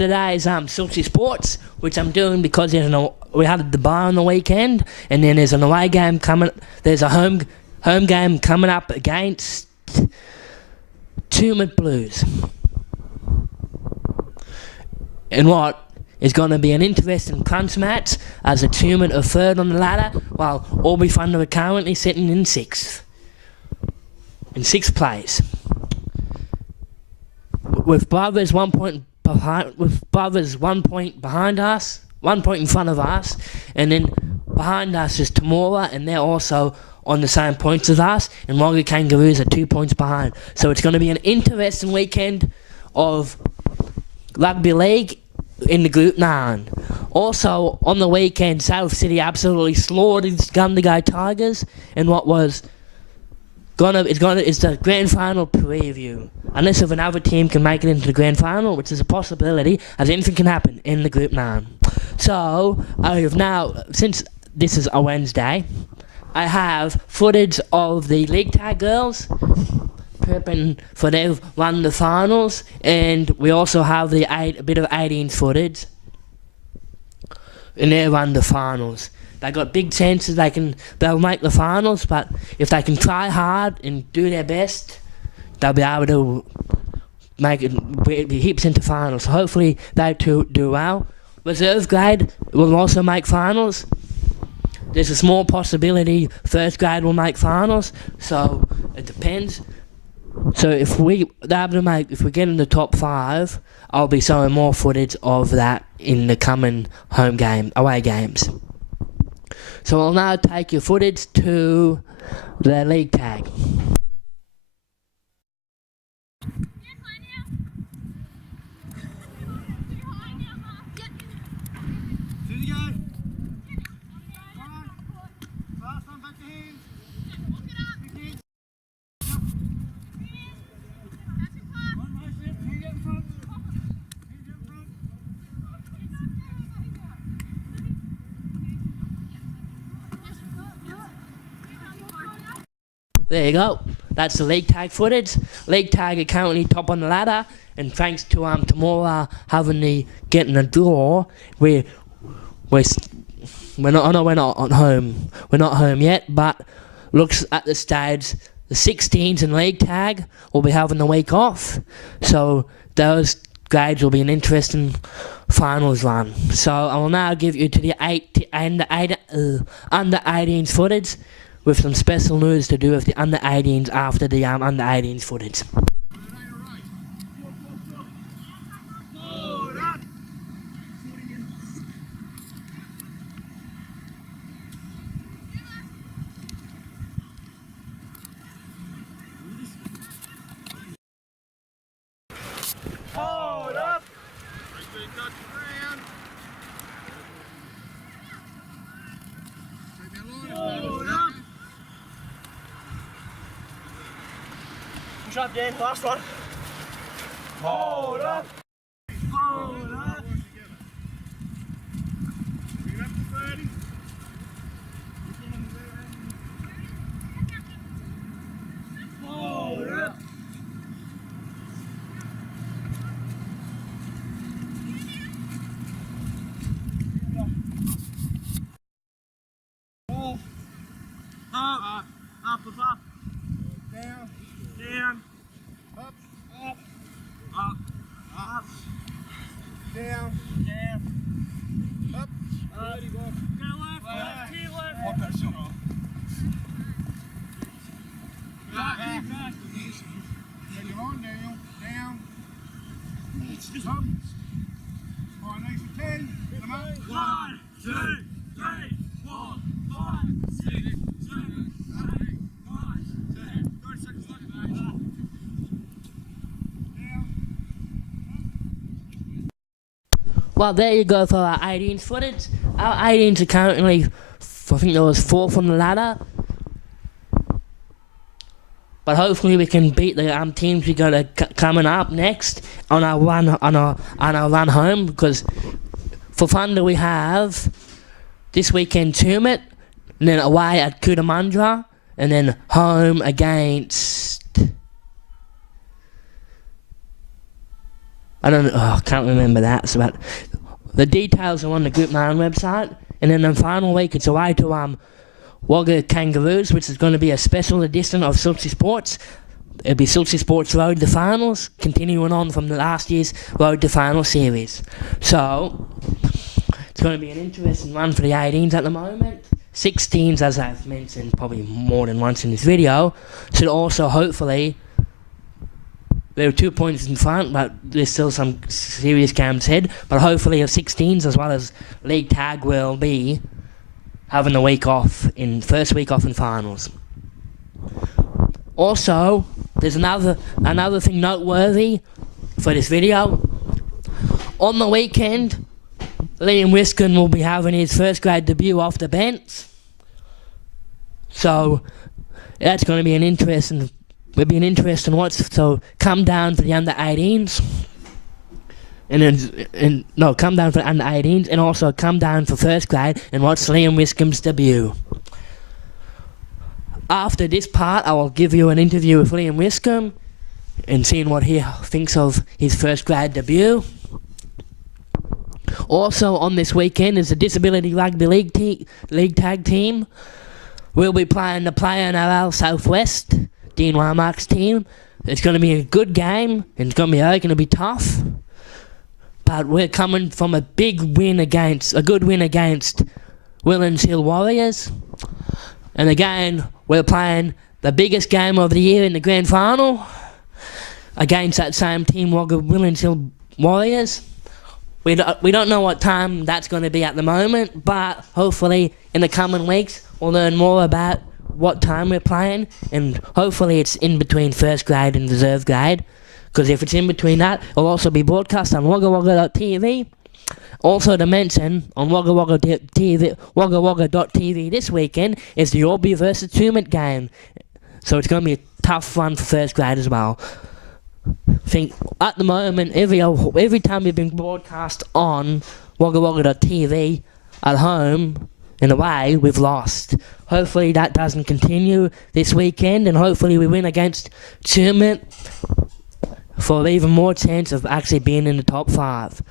today's Schultzy Sports, which I'm doing because we had the bar on the weekend, and then there's an away game coming. There's a home game coming up against Tumut Blues, and what is going to be an interesting crunch match as the Tumut are third on the ladder, while Albury Thunder are currently sitting in sixth place. With Brothers 1 point behind, behind us, 1 point in front of us, and then behind us is Temora, and they're also on the same points as us, and Wagga Kangaroos are 2 points behind. So it's going to be an interesting weekend of rugby league in the Group 9. Also, on the weekend, South City absolutely slaughtered Gundagai Tigers, and what was it's the grand final preview. Unless if another team can make it into the grand final, which is a possibility, as anything can happen in the Group 9. So, I have now, since this is a Wednesday, I have footage of the leaguetag girls prepping for they've won the finals, and we also have a bit of 18 footage, and they've won the finals. They got big chances they'll make the finals, but if they can try hard and do their best, they'll be able to make it heaps into finals. So hopefully they too do well. Reserve grade will also make finals. There's a small possibility first grade will make finals, so it depends. So if we get in the top 5, I'll be showing more footage of that in the coming away games. So I'll now take your footage to the league tag. There you go. That's the league tag footage. League tag are currently top on the ladder, and thanks to Temora getting a draw, we're not home. We're not home yet, but looks at the stage, the 16s in league tag will be having the week off, so those grades will be an interesting finals run. So I will now give you to the under 18s footage, with some special news to do with the under 18s after the under 18s footage. Hold up! Hold up! Push up, Dan. Last one. Hold up! Hold up! Bring it up to 30. Hold up! Up. Down. Down. Up. Up. Up. Up. Down. Down. Up. Up. Go left. Left. Keep left. Walk that shit off. Back. Get your arm down. Down. Up. All right, next to 10. Come on. 1, 2, 3, 4, 5, 6, 7, 8, 9, 10. 30 seconds left. Well, there you go for our 18s footage. Our 18s are currently, I think there was 4th on the ladder. But hopefully we can beat the teams we got coming up next on our run home, because for Thunder we have this weekend Tumut, and then away at Cootamundra, and then home against... I think it was 4th on the ladder. But hopefully we can beat the teams we got coming up next on our run home, because for Thunder we have this weekend Tumut, and then away at Cootamundra, and then home against... I can't remember that. So, but the details are on the Group 9 website. And then the final week, it's away to Wagga Kangaroos, which is going to be a special edition of Schultzy Sports. It'll be Schultzy Sports Road to Finals, continuing on from the last year's Road to Final series. So, it's going to be an interesting one for the 18s at the moment. 16s, as I've mentioned probably more than once in this video, should also hopefully... They're 2 points in front, but there's still some serious games ahead. But hopefully the 16s as well as league tag will be having the week off, first week off in finals. Also, there's another thing noteworthy for this video. On the weekend, Liam Wiskin will be having his first grade debut off the bench. So that's going to be an interesting watch. So come down for the under 18s, come down for the under 18s, and also come down for first grade and watch Liam Wiskin's debut. After this part, I will give you an interview with Liam Wiskin and seeing what he thinks of his first grade debut. Also on this weekend is the Disability Rugby League Tag team. We'll be playing the Player NRL Southwest, Dean Wymark's team. It's going to be a good game, and it's going to be tough. But we're coming from a good win against Willans Hill Warriors. And again, we're playing the biggest game of the year in the grand final against that same team, Willans Hill Warriors. We don't know what time that's going to be at the moment, but hopefully in the coming weeks we'll learn more about what time we're playing, and hopefully it's in between first grade and reserve grade, because if it's in between that, it'll also be broadcast on waggawagga.tv. Also to mention, on waggawagga.tv this weekend is the Alby versus Tumut game, so it's going to be a tough one for first grade as well. Think at the moment, every time we've been broadcast on waggawagga.tv at home and away, we've lost. Hopefully that doesn't continue this weekend, and hopefully we win against Tumut for even more chance of actually being in the top 5.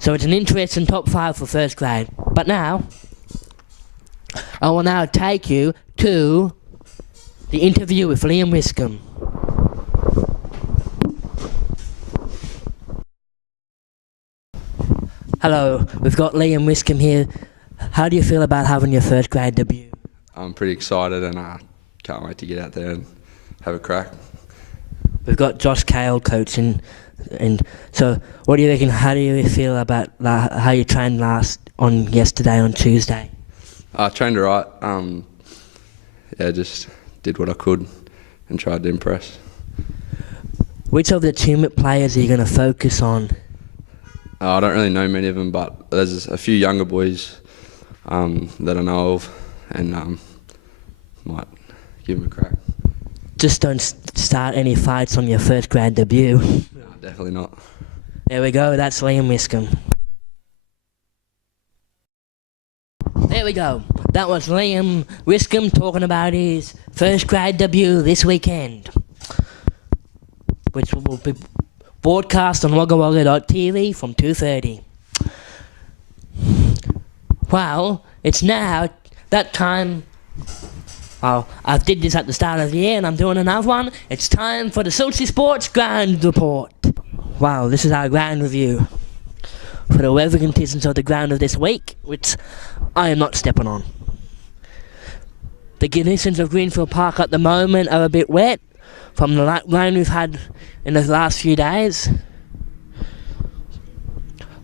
So it's an interesting top 5 for first grade. But now, I will now take you to the interview with Liam Wiskin. Hello, we've got Liam Wiskin here. How do you feel about having your first grade debut? I'm pretty excited, and I can't wait to get out there and have a crack. We've got Josh Cale coaching, and so what do you reckon? How do you feel about how you trained yesterday on Tuesday? I trained alright. Just did what I could and tried to impress. Which of the Tumut players are you going to focus on? I don't really know many of them, but there's a few younger boys that I know of, and might give them a crack. Just don't start any fights on your first grade debut. No, definitely not. There we go, that's Liam Wiskin. There we go. That was Liam Wiskin talking about his first grade debut this weekend, which will be broadcast on waggawagga.tv from 2:30. Well, it's now that time. Well, I did this at the start of the year and I'm doing another one. It's time for the Schultzy Sports Ground Report. Wow, this is our ground review for the weather conditions of the ground of this week, which I am not stepping on. The conditions of Greenfield Park at the moment are a bit wet from the rain we've had in the last few days.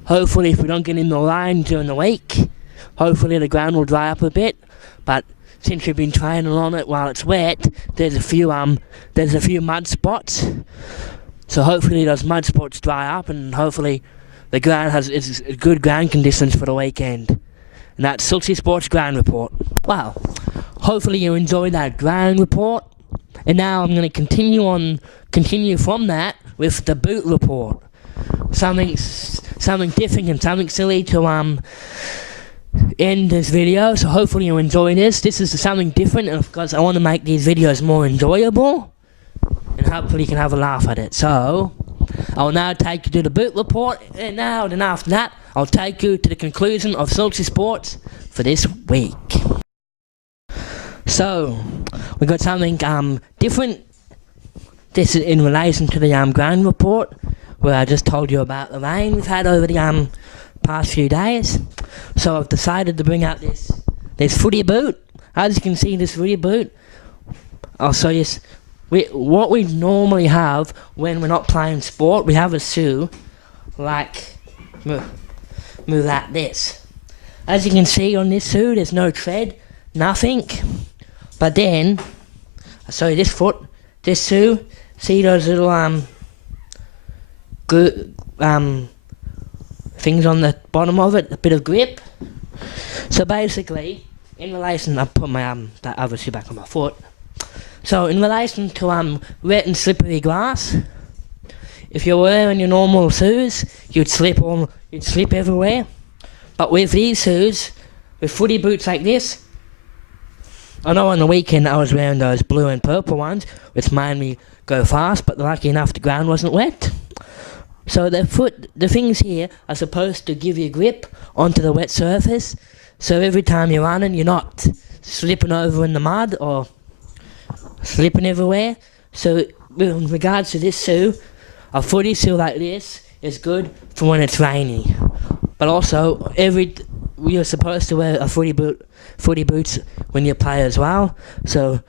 Hopefully, if we don't get in the rain during the week, hopefully the ground will dry up a bit. But since we've been training on it while it's wet, there's a few mud spots. So hopefully those mud spots dry up, and hopefully the ground has good ground conditions for the weekend. And that's Schultzy Sports Ground Report. Well, hopefully you enjoyed that ground report. And now I'm going to continue from that with the boot report. Something different and something silly to end this video. So hopefully you enjoy this. This is something different because I want to make these videos more enjoyable, and hopefully you can have a laugh at it. So I'll now take you to the boot report, and then after that, I'll take you to the conclusion of Schultzy Sports for this week. So, we got something different. This is in relation to the ground report, where I just told you about the rain we've had over the past few days. So I've decided to bring out this footy boot. As you can see, this footy boot, I'll show you what we normally have when we're not playing sport. We have a shoe like move like this. As you can see on this shoe, there's no tread, nothing. But then I'll show you this foot, this shoe. See those little things on the bottom of it, a bit of grip. So basically, in relation, I put my that other shoe back on my foot. So in relation to wet and slippery grass, if you're wearing your normal shoes, you'd slip everywhere. But with these shoes, with footy boots like this, I know on the weekend I was wearing those blue and purple ones, which made me go fast, but lucky enough the ground wasn't wet. So the things here are supposed to give you grip onto the wet surface, so every time you're running, you're not slipping over in the mud or slipping everywhere. So with regards to this shoe, a footy shoe like this is good for when it's rainy. But also, you're supposed to wear a footy boots when you play as well. So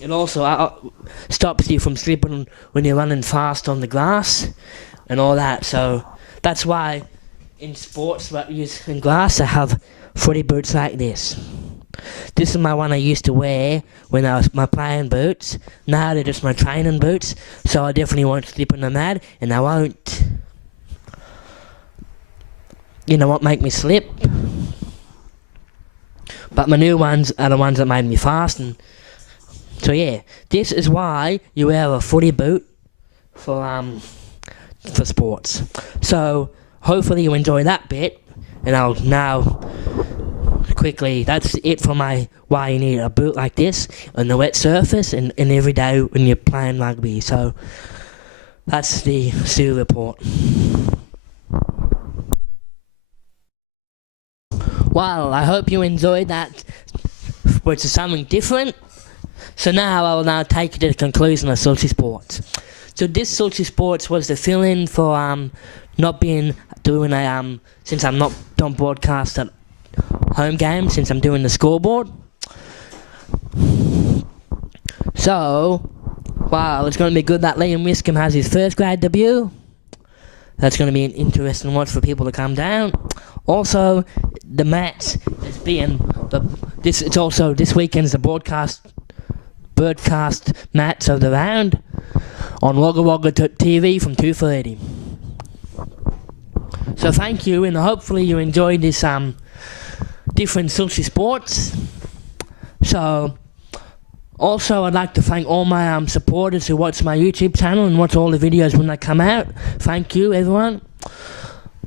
it also stops you from slipping when you're running fast on the grass and all that. So that's why in sports that use in grass, I have footy boots like this. This is my one I used to wear when I was my playing boots. Now they're just my training boots, so I definitely won't slip in the mud, and I won't, make me slip. But my new ones are the ones that made me fast, and so yeah, this is why you wear a footy boot for sports. So hopefully you enjoy that bit, and I'll now quickly, that's it for why you need a boot like this on the wet surface and every day when you're playing rugby. So that's the shoe report. Well, I hope you enjoyed that, which is something different. So now I will now take you to the conclusion of Schultzy Sports. So this Schultzy Sports was the fill-in for not being doing since I'm not don't broadcast at home games, since I'm doing the scoreboard. So, wow, it's going to be good that Liam Wiscombe has his first grade debut. That's going to be an interesting watch for people to come down. Also, the match is being it's also this weekend's the broadcast match of the round on Wagga Wagga TV from 2:30. So thank you, and hopefully you enjoyed this different Schultzy Sports. So also I'd like to thank all my supporters who watch my YouTube channel and watch all the videos when they come out. Thank you, everyone.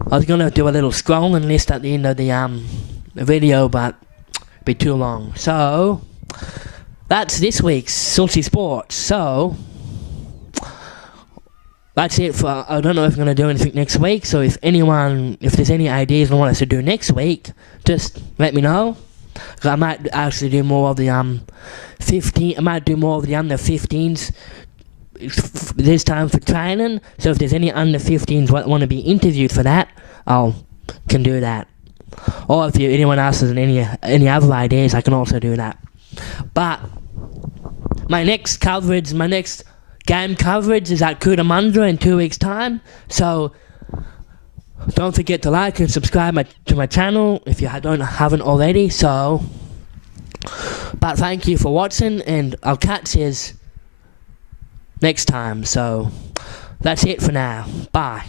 I was gonna do a little scrolling list at the end of the video, but it'd be too long. So that's this week's Schultzy Sports. So that's it for. I don't know if I'm gonna do anything next week. So if there's any ideas you want us to do next week, just let me know. I might actually do more of the I might do more of the under 15s this time for training. So if there's any under 15s that want to be interviewed for that, can do that. Or if anyone else has any other ideas, I can also do that. But my next game coverage is at Cootamundra in 2 weeks' time. So don't forget to like and subscribe to my channel if you haven't already. So, but thank you for watching, and I'll catch you next time. So that's it for now. Bye.